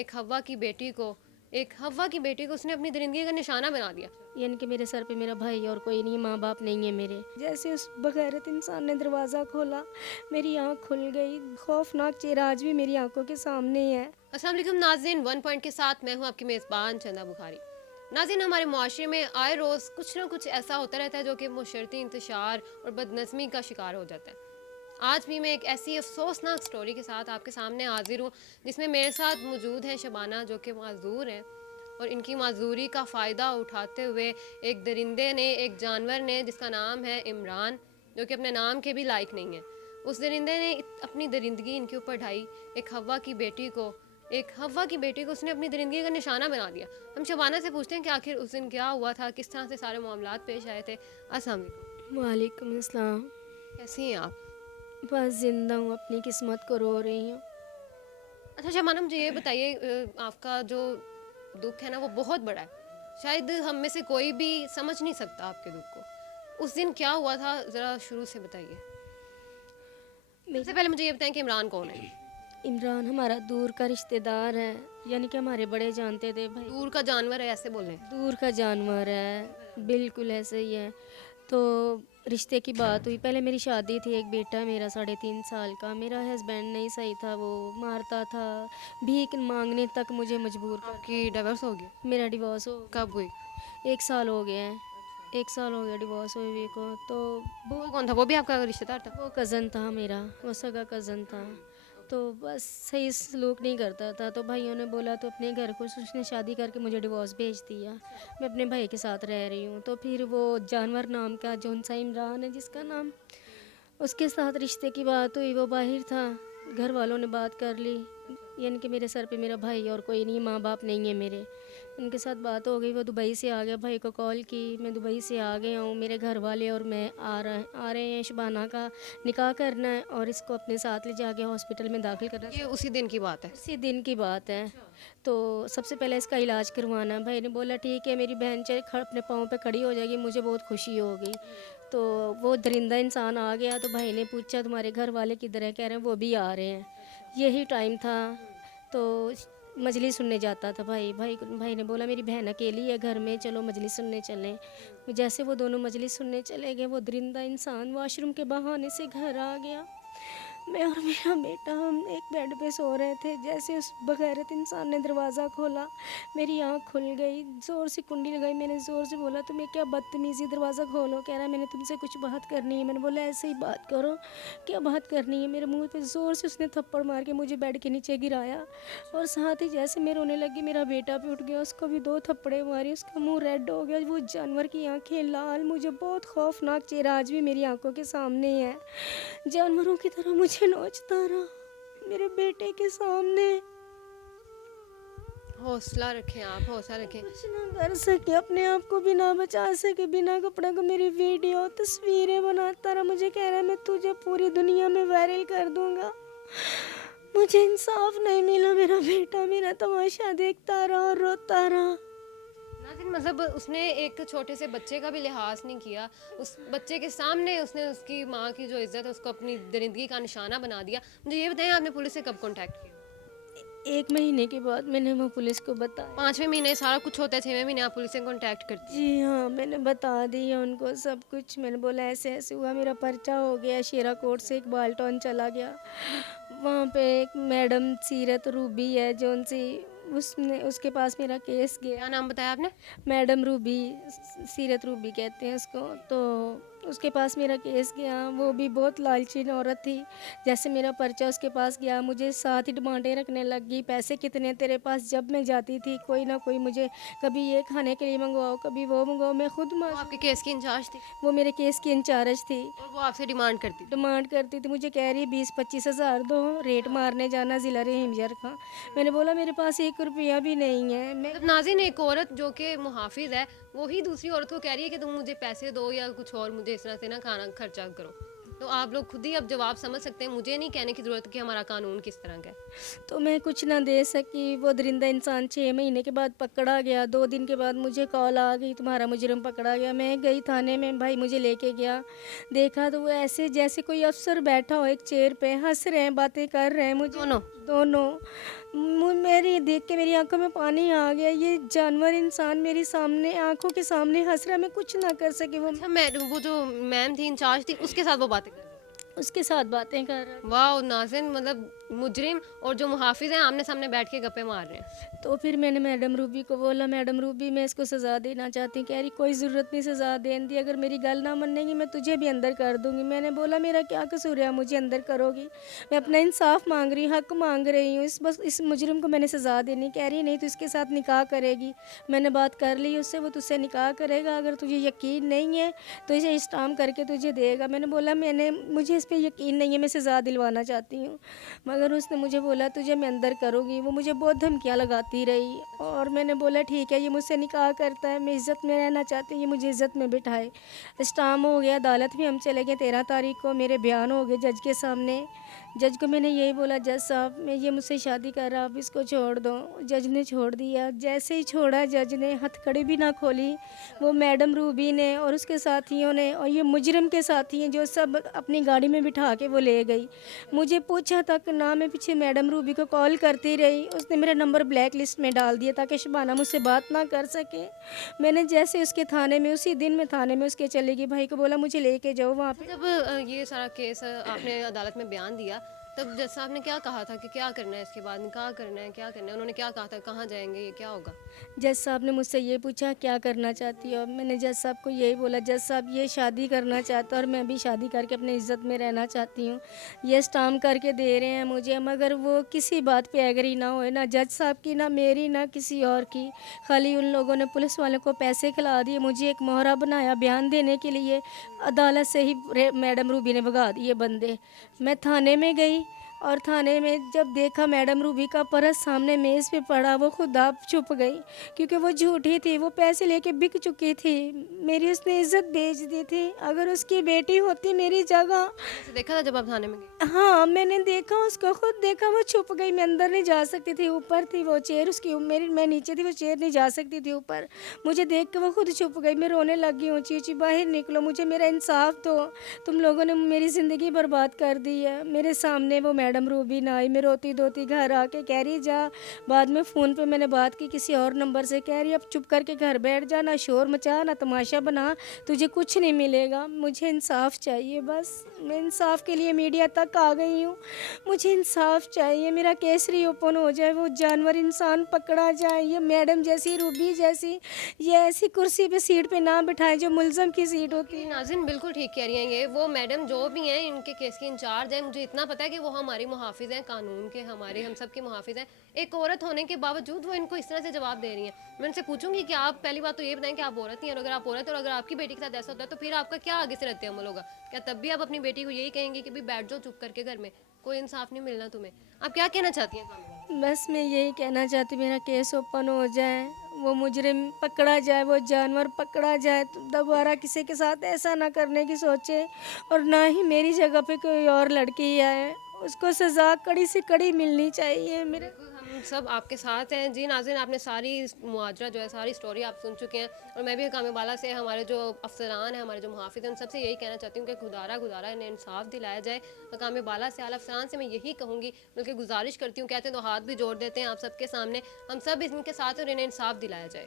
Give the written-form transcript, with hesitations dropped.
एक हव्वा की बेटी को उसने अपनी दरिंदगी का निशाना बना दिया। यानी कि मेरे सर पे मेरा भाई और कोई नहीं, माँ बाप नहीं है मेरे। जैसे उस बगैरत इंसान ने दरवाज़ा खोला, मेरी आँख खुल गई। खौफनाक चेहरा आज भी मेरी आंखों के सामने है। अस्सलाम वालेकुम नाज़रीन, वन पॉइंट के साथ मैं हूं आपकी मेज़बान चंदा बुखारी। नाज़रीन, हमारे मुआशरे में आए रोज़ कुछ ना कुछ ऐसा होता रहता है जो कि मुशर्रती इंतशार और बदनज़मी का शिकार हो जाता है। आज भी मैं एक ऐसी अफसोसनाक स्टोरी के साथ आपके सामने हाजिर हूँ जिसमें मेरे साथ मौजूद हैं शबाना, जो कि माजूर हैं, और इनकी माजूरी का फ़ायदा उठाते हुए एक दरिंदे ने, एक जानवर ने जिसका नाम है इमरान, जो कि अपने नाम के भी लायक नहीं है, उस दरिंदे ने अपनी दरिंदगी इनके ऊपर ढाई। एक हवा की बेटी को उसने अपनी दरिंदगी का निशाना बना दिया। हम शबाना से पूछते हैं कि आखिर उस दिन क्या हुआ था, किस तरह से सारे मामलात पेश आए थे। अस्सलाम वालेकुम। वालेकुम अस्सलाम। कैसी हैं आप? बस जिंदा हूँ, अपनी किस्मत को रो रही हूँ। अच्छा शबाना, मुझे ये बताइए, आपका जो दुख है ना वो बहुत बड़ा है। शायद हम में से कोई भी समझ नहीं सकता आपके दुख को। उस दिन क्या हुआ था, ज़रा शुरू से बताइए। सबसे पहले मुझे ये बताएं कि इमरान कौन है? इमरान हमारा दूर का रिश्तेदार है, यानी कि हमारे बड़े जानते थे भाई। दूर का जानवर है ऐसे बोल रहे हैं? दूर का जानवर है, बिल्कुल ऐसे ही है। तो रिश्ते की बात हुई, पहले मेरी शादी थी, एक बेटा है मेरा 3.5 साल का। मेरा हस्बैंड नहीं सही था, वो मारता था, भीख मांगने तक मुझे मजबूर कर। आपकी डाइवर्स हो गया? मेरा डिवोर्स हो, कब हुई? 1 साल हो गया है। 1 साल हो गया डिवोर्स हुए हुए को। तो वो कौन था? वो भी आपका रिश्तेदार था? वो कज़न था मेरा, वो सगा कज़न था। तो बस सही सलूक नहीं करता था, तो भाइयों ने बोला तो अपने घर को, उसने शादी करके मुझे डिवोर्स भेज दिया। मैं अपने भाई के साथ रह रही हूँ। तो फिर वो जानवर नाम का जौन सा इमरान है जिसका नाम, उसके साथ रिश्ते की बात हुई। वो बाहर था, घर वालों ने बात कर ली, यानी कि मेरे सर पे मेरा भाई और कोई नहीं, माँ बाप नहीं है मेरे। उनके साथ बात हो गई, वो दुबई से आ गया। भाई को कॉल की, मैं दुबई से आ गया हूँ, मेरे घर वाले और मैं आ रहे हैं, शबाना का निकाह करना है और इसको अपने साथ ले जाके हॉस्पिटल में दाखिल करना है। ये उसी दिन की बात है? उसी दिन की बात है। तो सबसे पहले इसका इलाज करवाना है। भाई ने बोला ठीक है, मेरी बहन चाहे अपने पाँव पे खड़ी हो जाएगी, मुझे बहुत खुशी होगी। तो वो दरिंदा इंसान आ गया, तो भाई ने पूछा तुम्हारे घर वाले किधर हैं? कह रहे हैं वो भी आ रहे हैं। यही टाइम था, तो मजलिस सुनने जाता था भाई ने बोला मेरी बहन अकेली है घर में, चलो मजलिस सुनने चलें। जैसे वो दोनों मजलिस सुनने चले गए, वो दरिंदा इंसान वॉशरूम के बहाने से घर आ गया। मैं और मेरा बेटा हम एक बेड पे सो रहे थे, जैसे उस बगैरत इंसान ने दरवाज़ा खोला, मेरी आँख खुल गई। ज़ोर से कुंडी लगाई, मैंने ज़ोर से बोला तुम्हें क्या बदतमीज़ी, दरवाज़ा खोलो। कह रहा है मैंने तुमसे कुछ बात करनी है। मैंने बोला ऐसे ही बात करो, क्या बात करनी है। मेरे मुंह पे ज़ोर से उसने थप्पड़ मार के मुझे बेड के नीचे गिराया, और साथ ही जैसे मैं रोने लगी, मेरा बेटा भी उठ गया, उसको भी 2 थप्पड़े मारी, उसका मुँह रेड हो गया, वो जानवर की आँखें लाल। मुझे बहुत खौफनाक चेहरा आज भी मेरी आँखों के सामने है, जानवरों की तरह मुझे नोचता रहा मेरे बेटे के सामने। हौसला रखें, आप हौसला रखें। कुछ ना कर सके, अपने आप को भी ना बचा सके, बिना कपड़े को मेरी वीडियो तस्वीरें बनाता रहा। मुझे कह रहा है मैं तुझे पूरी दुनिया में वायरल कर दूंगा। मुझे इंसाफ नहीं मिला, मेरा बेटा मेरा तमाशा देखता रहा और रोता रहा। नाज़रीन, मतलब उसने एक छोटे से बच्चे का भी लिहाज नहीं किया। उस बच्चे के सामने उसने उसकी माँ की जो इज्जत है उसको अपनी दरिंदगी का निशाना बना दिया। मुझे ये बताएं, आपने पुलिस से कब कांटेक्ट किया? 1 महीने के बाद मैंने वो पुलिस को बताया। 5वें महीने सारा कुछ होता है, 6वें महीने आप पुलिस से कांटेक्ट करती हैं? जी हाँ, मैंने बता दिया उनको सब कुछ। मैंने बोला ऐसे ऐसे हुआ, मेरा पर्चा हो गया, शेरा कोट से इकबाल टाउन चला गया। वहाँ पे एक मैडम सीरत रूबी है जौन सी, उसने उसके पास मेरा केस गया। क्या नाम बताया आपने? मैडम रूबी, सीरत रूबी कहते हैं उसको। तो उसके पास मेरा केस गया, वो भी बहुत लालची औरत थी। जैसे मेरा पर्चा उसके पास गया, मुझे साथ ही डिमांडें रखने लग गई, पैसे कितने तेरे पास। जब मैं जाती थी कोई ना कोई मुझे कभी ये खाने के लिए मंगवाओ, कभी वो मंगवाओ, मैं खुद वो आपके केस की इंचार्ज थी? वो मेरे केस की इंचार्ज थी। और वो आपसे डिमांड करती थी? डिमांड करती थी, मुझे कह रही 20-25 हज़ार दो, रेट मारने जाना ज़िला रहीमजर का। मैंने बोला मेरे पास 1 रुपया भी नहीं है। मैं मतलब नाज़रीन, एक औरत जो कि मुहाफिज है वो ही दूसरी औरत को कह रही है कि तुम मुझे पैसे दो या कुछ और, मुझे इस तरह से ना खाना खर्चा करो। तो आप लोग खुद ही अब जवाब समझ सकते हैं, मुझे नहीं कहने की ज़रूरत कि हमारा कानून किस तरह का है। तो मैं कुछ ना दे सकी। वो दरिंदा इंसान 6 महीने के बाद पकड़ा गया। 2 दिन के बाद मुझे कॉल आ गई तुम्हारा मुजरिम पकड़ा गया। मैं गई थाने में, भाई मुझे लेके गया। देखा तो वो ऐसे जैसे कोई अफसर बैठा हो एक चेयर पे, हंस रहे हैं, बातें कर रहे हैं मुझे दोनों? दोनों। मेरी देख के मेरी आंखों में पानी आ गया। ये जानवर इंसान मेरी सामने आंखों के सामने हंस रहा, मैं कुछ ना कर सके। वो अच्छा, मैं वो जो मैम थी, इंचार्ज थी, उसके साथ वो बातें कर रही उसके साथ बातें कर रहा। हैं। वाह नाज़िन, मतलब मुजरिम और जो मुहाफिज हैं आमने सामने बैठ के गप्पे मार रहे हैं। तो फिर मैंने मैडम रूबी को बोला, मैडम रूबी मैं इसको सज़ा देना चाहती हूँ। कह रही कोई ज़रूरत नहीं सज़ा देने दी, अगर मेरी गल ना मनेगी मैं तुझे भी अंदर कर दूँगी। मैंने बोला मेरा क्या कसूर है, मुझे अंदर करोगी? मैं अपना इंसाफ मांग रही हूँ, हक मांग रही हूँ, इस मुजरिम को मैंने सज़ा देनी। कह रही नहीं तो इसके साथ निकाह करेगी। मैंने बात कर ली उससे, वो तुझसे निकाह करेगा। अगर तुझे यकीन नहीं है तो इसे इस्लाम करके तुझे देगा। मैंने बोला मुझे इस पर यकीन नहीं है, मैं सज़ा दिलवाना चाहती हूँ। मगर उसने मुझे बोला तुझे मैं अंदर करूँगी। वो मुझे बहुत धमकियाँ लगाती रही और मैंने बोला ठीक है, ये मुझसे निकाह करता है, मैं इज़्ज़त में रहना चाहती हूँ, ये मुझे इज़्ज़त में बिठाए। स्टाम हो गया, अदालत भी हम चले गए 13 तारीख को, मेरे बयान हो गए जज के सामने। जज को मैंने यही बोला, जज साहब मैं ये मुझसे शादी कर रहा, आप इसको छोड़ दो। जज ने छोड़ दिया। जैसे ही छोड़ा जज ने, हथकड़ी भी ना खोली। वो मैडम रूबी ने और उसके साथियों ने और ये मुजरिम के साथी हैं जो सब अपनी गाड़ी में बिठा के वो ले गई। मुझे पूछा तक ना, मैं पीछे मैडम रूबी को कॉल करती रही। उसने मेरा नंबर ब्लैक लिस्ट में डाल दिया ताकि शबाना मुझसे बात ना कर सके। मैंने जैसे उसके थाने में, उसी दिन में थाने में उसके चली गई, भाई को बोला मुझे लेके जाओ वहाँ पे। जब ये सारा केस आपने अदालत में बयान दिया, तब जज साहब ने क्या कहा था कि क्या करना है इसके बाद, निकाह करना है, क्या करना है? उन्होंने क्या कहा था, कहाँ जाएंगे, ये क्या होगा? जज साहब ने मुझसे ये पूछा क्या करना चाहती हो। मैंने जज साहब को यही बोला, जज साहब ये शादी करना चाहता है और मैं भी शादी करके अपनी इज़्ज़त में रहना चाहती हूँ। ये स्टाम्प करके दे रहे हैं मुझे, मगर वो किसी बात पे एग्री ना होए, ना जज साहब की, ना मेरी, ना किसी और की। खाली उन लोगों ने पुलिस वालों को पैसे खिला दिए, मुझे एक मोहरा बनाया बयान देने के लिए। अदालत से ही मैडम रूबी ने भगा दिए बंदे। मैं थाने में गई और थाने में जब देखा मैडम रूबी का पर्स सामने मेज़ पे पड़ा, वो खुद आप छुप गई क्योंकि वो झूठी थी। वो पैसे लेके बिक चुकी थी, मेरी उसने इज्जत बेच दी थी। अगर उसकी बेटी होती मेरी जगह। ऐसे देखा था जब आप थाने में गए? हाँ मैंने देखा, उसको खुद देखा, वो छुप गई। मैं अंदर नहीं जा सकती थी, ऊपर थी वो चेयर उसकी, मेरी मैं नीचे थी, वो चेयर नहीं जा सकती थी ऊपर। मुझे देख के वो खुद छुप गई। मैं रोने लगी, ऊँची ऊँची बाहर निकलो, मुझे मेरा इंसाफ दो, तुम लोगों ने मेरी ज़िंदगी बर्बाद कर दी है। मेरे सामने वो मैडम रूबी ना आई, मैं रोती धोती घर आके कह रही जा। बाद में फ़ोन पे मैंने बात की किसी और नंबर से, कह रही अब चुप करके घर बैठ जा, ना शोर मचा, ना तमाशा बना, तुझे कुछ नहीं मिलेगा। मुझे इंसाफ चाहिए बस। मैं इंसाफ के लिए मीडिया तक आ गई हूँ। मुझे इंसाफ चाहिए, मेरा केस ओपन हो जाए, वो जानवर इंसान पकड़ा जाए। ये मैडम जैसी, रूबी जैसी, ये ऐसी कुर्सी पे सीट पे ना बिठाए जो मुलजम की सीट होती है। नाज़िन बिल्कुल ठीक कह रही हैं, ये वो मैडम जो भी हैं इनके केस की इंचार्ज है। मुझे इतना पता है कि वो हमारी मुहाफिज हैं, कानून के, हमारे हम सब के मुहाफिज हैं। एक औरत होने के बावजूद वो इनको इस तरह से जवाब दे रही हैं। मैं उनसे पूछूंगी कि आप पहली बात तो ये बताएं कि आप औरत ही हैं, और अगर आप औरत हैं और अगर आपकी बेटी के साथ ऐसा होता है तो फिर आपका क्या आगे से रद्द अमल होगा? क्या तब भी आप अपनी बेटी को यही कहेंगे कि भी बैठ जाओ चुप करके घर में, कोई इंसाफ नहीं मिलना तुम्हें? आप क्या कहना चाहती हैं? बस मैं यही कहना चाहती, मेरा केस ओपन हो जाए, वो मुजरिम पकड़ा जाए, वो जानवर पकड़ा जाए, तो दोबारा किसी के साथ ऐसा ना करने की सोचे, और ना ही मेरी जगह पे कोई और लड़की आए। उसको सज़ा कड़ी से कड़ी मिलनी चाहिए। मेरे हम सब आपके साथ हैं जी। नाज़रीन, आपने सारी मुआजरा जो है, सारी स्टोरी आप सुन चुके हैं, और मैं भी हकाम बाला से हमारे जो अफसरान हैं, हमारे जो मुहाफिज हैं, उन सबसे यही कहना चाहती हूँ कि खुदारा इन्हें इंसाफ दिलाया जाए। हकाम बाला से, आला अफसरान से मैं यही कहूँगी, बल्कि गुजारिश करती हूँ, कहते हैं तो हाथ भी जोड़ देते हैं आप सबके सामने, हम सब इनके साथ हैं और इन्हें इंसाफ दिलाया जाए।